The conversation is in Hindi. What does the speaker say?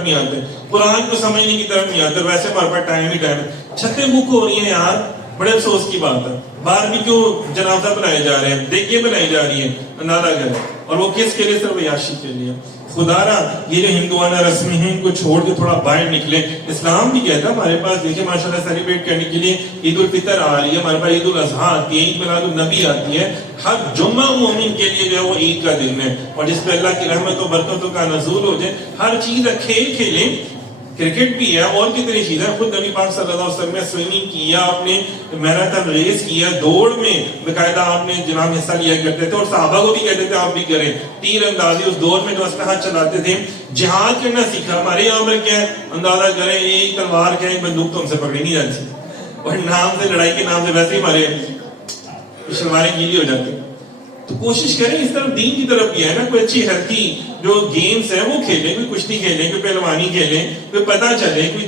तरफ नहीं आते, कुरान को समझने की तरफ नहीं आते, वैसे हमारे पास टाइम ही टाइम है। छतें बुक हो रही हैं यार, बड़े अफसोस की बात है। बाहर भी क्यों जनाजा बनाए जा रहे हैं, देखिए बनाई जा रही है, अंदाजा करें। और वो किसके लिए? सिर्फ याशी के लिए। खुदारा ये जो हिंदुआना रस्में हैं इनको छोड़ के थोड़ा बाहर निकले। इस्लाम भी कहता है हमारे पास, देखिए माशाल्लाह सेलिब्रेट करने के लिए ईद उल फितर आ रही है, हमारे पास ईद उल अजहा आती है, ईद मिलाद उन नबी आती है। हर जुम्मा मोमिन के लिए जो है वो ईद का दिन है, और जिस पे अल्लाह की रहमत और बरकतों का नज़ूल हो जाए। हर चीज खेल खेलें, क्रिकेट भी है और कितनी चीजें। खुद नबी पाक सल्लल्लाहु अलैहि वसल्लम ने स्विमिंग किया, आपने मैराथन रेस किया, दौड़ में बेकायदा आपने जनाब हिस्सा लिया करते थे, और साहबा को भी कहते थे आप भी करें। तीर अंदाजी उस दौर में जो असलहा चलाते थे, जिहाद करना सीखा। हमारे यहाँ पर क्या है, अंदाजा करें, एक तलवार क्या एक बंदूक तो हमसे पकड़ी नहीं जाती, और नाम से, लड़ाई के नाम से वैसे ही हमारे शलवारें गीली हो जाती। तो कोशिश करें इस तरफ, दीन की तरफ भी है ना, कोई अच्छी हेल्थी जो गेम्स है वो खेलें, कोई कुश्ती खेलें, कोई पहलवानी खेलें, कोई पता चले, कोई